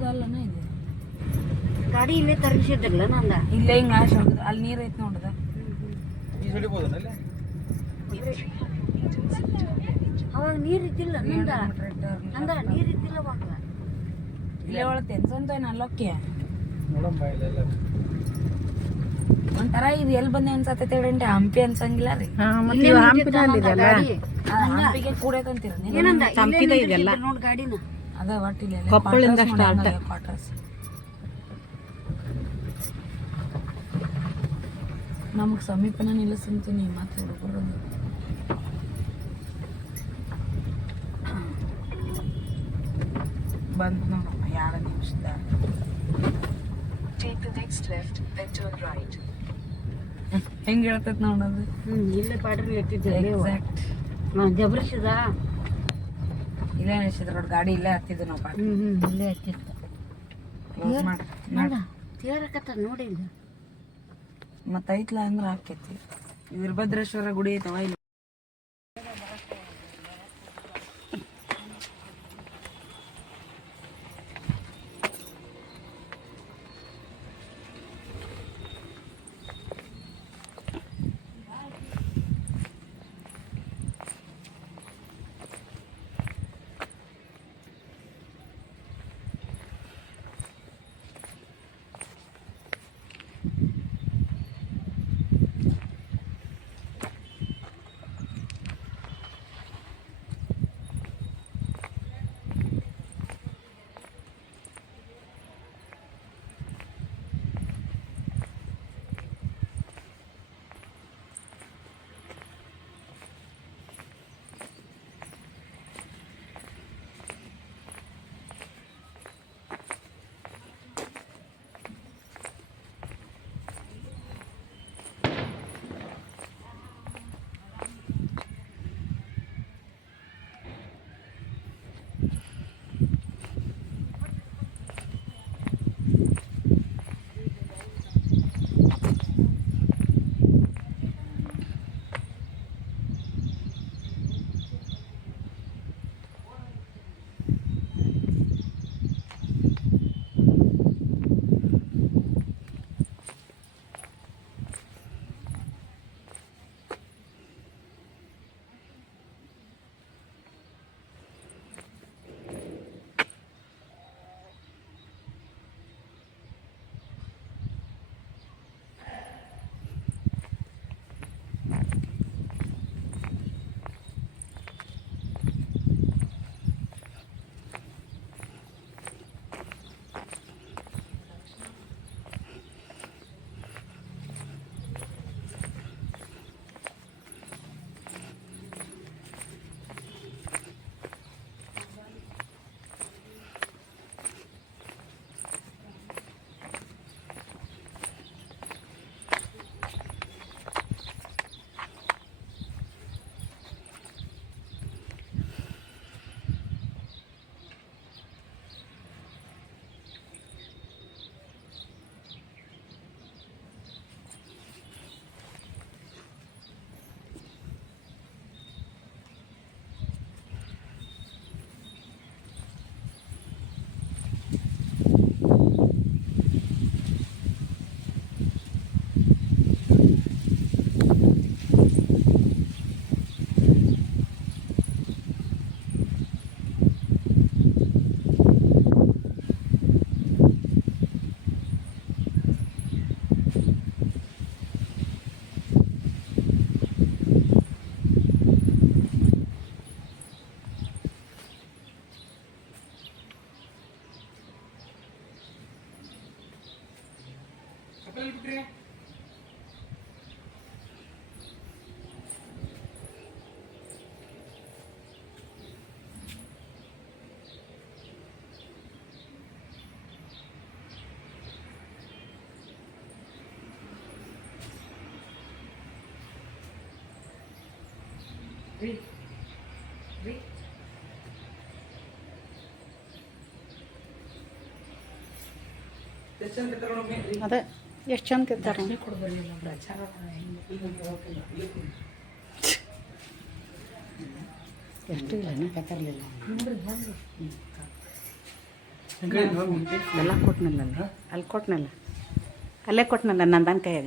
ಪಕ್ಕದಲ್ಲನ ಇದೆ. ಗಾಡಿ ಇಲ್ಲೇ ತರಿಸಿದ್ರಲ್ಲ ನಂದ? ಇಲ್ಲೇ ಹಿಂಗೆ ನಾಶ ಹೋಗುದು. ಅಲ್ಲಿ ನೀರು ಐತೆ ನೋಡುದ. ಅವಾಗ ನೀರ್ ಇದ್ದಿಲ್ಲ ನಂದ? ನಂದ ನೀರ್ ಇದ್ದಿಲ್ಲ ಅವಾಗ. ಇಲ್ಲೇ ಒಳಗೆ ತೆನ್ಸಂತ ಏನು ಅಲ್ಲೋಕ್ಕೆ ಒಂಥರ ಇದು ಎಲ್ಲಿ ಬಂದೆ ಅನ್ಸತ್ತೈತೆ ಹೇಳಿ ಹಂಪಿ ಅನ್ಸಂಗಿಲ್ಲ ರೀ. ಹಂಪಿಗೆ ಇಲ್ಲೇ ನಿಂತಿದ್ರು ನೋಡ್ ಗಾಡಿನ. ಅದ ಒಟ್ಟಿಲ್ಲ ಕೊಪ್ಪಳಿಂದ ಸ್ಟಾರ್ಟ್ ಕ್ವಾರ್ಟರ್ಸ್ ನಮಗೆ ಸಮೀಪನ ನಿಲ್ಲಿಸ್ತೀನಿ ಮತ್ತೆ ಹುಡುಗರು. ಬಂತು ನೋಡಮ್ಮ ಎರಡು ನಿಮಿಷದ? ಹೆಂಗೆ ಹೇಳ್ತೈತೆ ನೋಡೋದು? ಹ್ಮ್ ಇಲ್ಲೇ ಪಾಡ್ರಿ ಎತ್ತಿದ್ದೆ ಎಕ್ಸಾಕ್ಟ್ ಜಬರಿಸಿದ ಇಲ್ಲೇ ನಿಲ್ಸಿದ್ರು ಅವ್ರ ಗಾಡಿ ಇಲ್ಲೇ ಹತ್ತಿದ್ದು ನಾವು ಹ್ಮ್ ಇಲ್ಲೇ ಎತ್ತಿತ್ತು ಕ್ಲೋಸ್ ಮಾಡಿ ನೋಡ ತೇರಕತ್ತ ನೋಡಿ ಇಲ್ಲಿ ಮತ್ತೆ ಐತ್ಲ ಅಂದ್ರೆ ಆಕೈತಿ. ವೀರಭದ್ರೇಶ್ವರ ಗುಡಿ ಐತವ ಇಲ್ಲಿ. ಬಿಟ್ರೆ Breathe. Breathe. Just a little bit. ಎಷ್ಟು ಚಂದ ಕೆತ್ತಾರ ಎಷ್ಟು ಇಲ್ಲ ಕತ್ತರ್ಲಿಲ್ಲ ಎಲ್ಲ ಕೊಟ್ನಲ್ಲ ಅಲ್ಲಿ? ಅಲ್ಲಿ ಕೊಟ್ನಲ್ಲ? ಅಲ್ಲೇ ಕೊಟ್ನಲ್ಲ ನಂದನ ಕೈಯಾಗ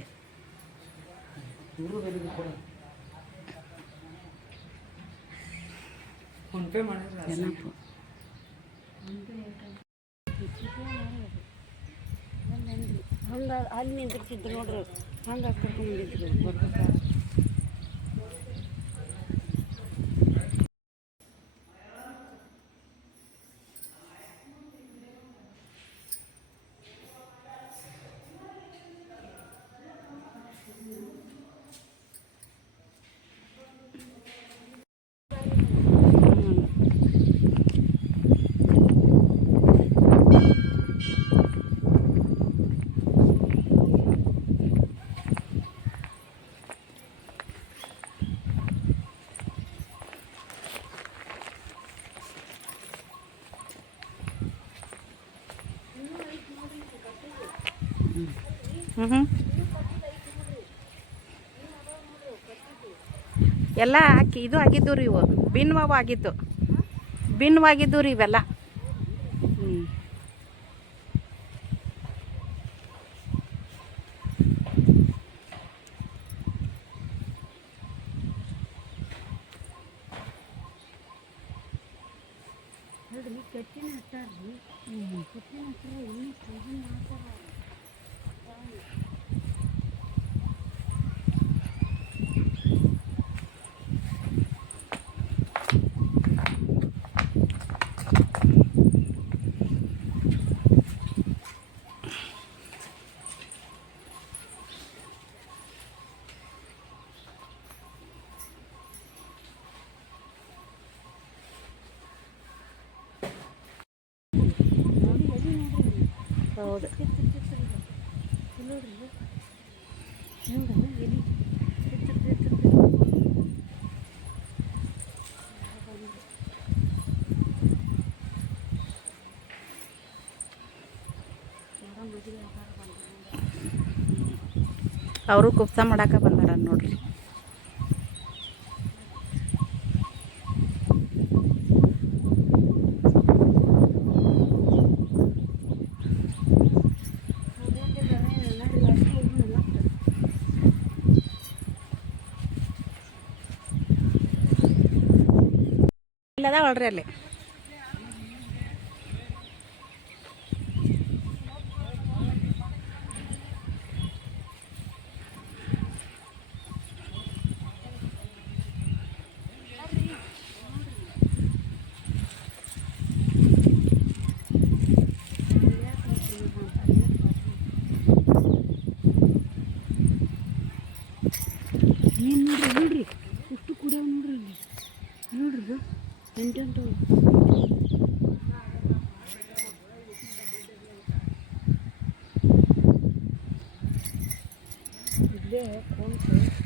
ಫೋನ್ ಪೇ ಮಾಡಿದ್ರೆ ಹಂಗ ಅಲ್ಲಿ ನಿಂತಿರ್ತಿದ್ರು ನೋಡ್ರಿ. ಹಂಗ ಕರ್ಕೊಂಡ್ ಬಂದಿದ್ರು. ಬರ್ಬೇಕಾ ಎಲ್ಲ ಹಾಕಿ, ಇದು ಆಗಿದ್ದು ರೀ ಇವು. ಭಿನ್ವಾಗಿದ್ದು ಆಗಿದ್ದು ಭಿನ್ನವಾಗಿದ್ದು ರೀ ಇವೆಲ್ಲ. ಹ್ಞೂ ಕಟ್ಟಿನ ಹಚ್ಚಾರ್ರಿ ಕಟ್ಟಿನ ಹಚ್ಚಾರ ಹೌದು. ಅವರು ಕುಪ್ಸ ಮಾಡಾಕ ಬಂದಾರ ನೋಡ್ರಿ. ഇല്ലാതെ അല്ലേ Okay.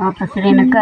ವಾಪಸ್ ರೇಣುಕ